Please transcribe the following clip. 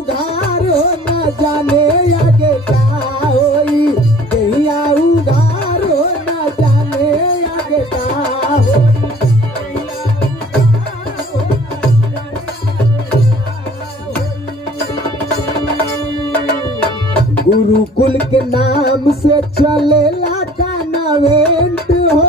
उघार हो न जाने आगे का होई दहिया उघार हो न जाने आगे का होई गुरुकुल के नाम से चलेला कॉन्वेंट हो